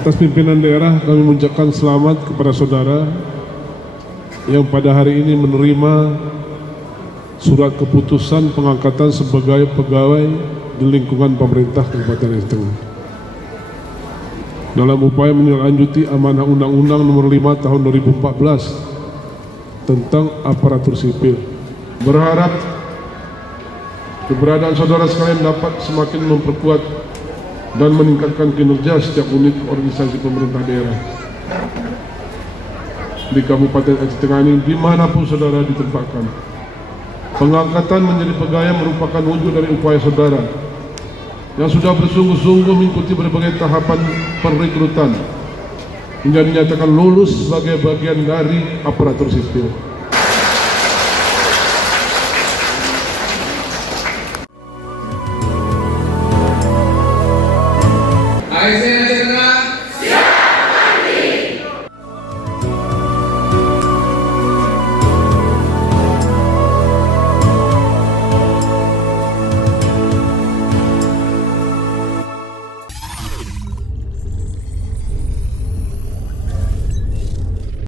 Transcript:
Atas pimpinan daerah kami mengucapkan selamat kepada saudara yang pada hari ini menerima surat keputusan pengangkatan sebagai pegawai di lingkungan pemerintah Kabupaten Aceh Tengah. Dalam upaya menindaklanjuti amanah Undang-Undang Nomor 5 Tahun 2014 tentang aparatur sipil, berharap keberadaan saudara sekalian dapat semakin memperkuat dan meningkatkan kinerja setiap unit organisasi pemerintah daerah di Kabupaten Aceh Tengah ini dimanapun saudara ditempatkan. Pengangkatan menjadi pegawai merupakan wujud dari upaya saudara yang sudah bersungguh-sungguh mengikuti berbagai tahapan perekrutan hingga dinyatakan lulus sebagai bagian dari aparatur sipil. ASN